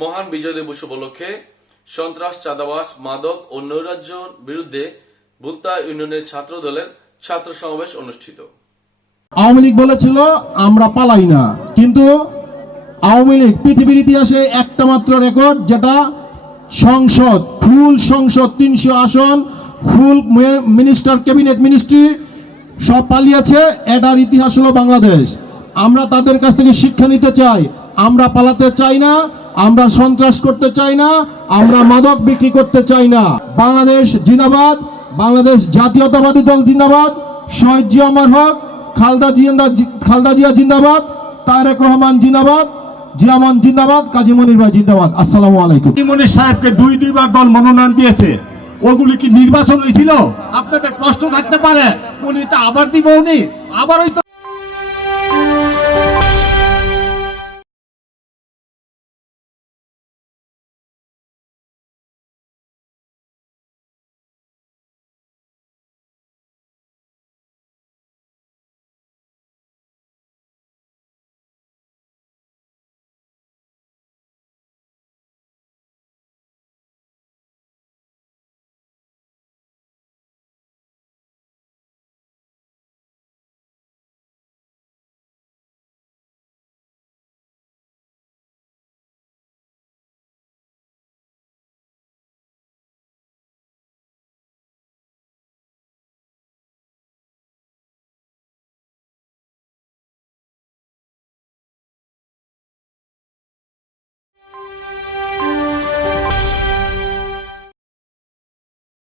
মহান বিজয় দিবস উপলক্ষে সন্ত্রাস চাঁদাবাস মাদক ও নৈরাজ্যর বিরুদ্ধে বুলতা ইউনিয়নের ছাত্র দলের ছাত্র সমাবেশ অনুষ্ঠিত। আওয়ামী লীগ বলেছিল, আমরা পালাই না। কিন্তু আওয়ামী লীগ পৃথিবীর ইতিহাসে একটা মাত্র রেকর্ড, যেটা সংসদ, ফুল সংসদ তিনশো আসন, ফুল মিনিস্টার, ক্যাবিনেট মিনিস্ট্রি সব পালিয়েছে। এটার ইতিহাস হলো বাংলাদেশ। আমরা তাদের কাছ থেকে শিক্ষা নিতে চাই। আমরা পালাতে চাই না। আমরা সন্ত্রাস করতে চাই না, আমরা মাদক বিক্রি করতে চাই না। বাংলাদেশ জিন্দাবাদ, বাংলাদেশ জাতীয়তাবাদী দল জিন্দাবাদ, শহীদ জিয়া হক, খালদা জিয়া খালদা জিয়া জিন্দাবাদ, তারেক রহমান জিন্দাবাদ জিয়ামান জিন্দাবাদ, কাজী মনির ভাই জিন্দাবাদ। আসসালামু আলাইকুম। ইমনি সাহেবকে দুই দুইবার দল মনোনয়ন দিয়েছে। ওগুলি কি নির্বাচন হয়েছিল? আপনাদের প্রশ্ন থাকতে পারে। উনি তো আবার দিব উনি। আবার ওই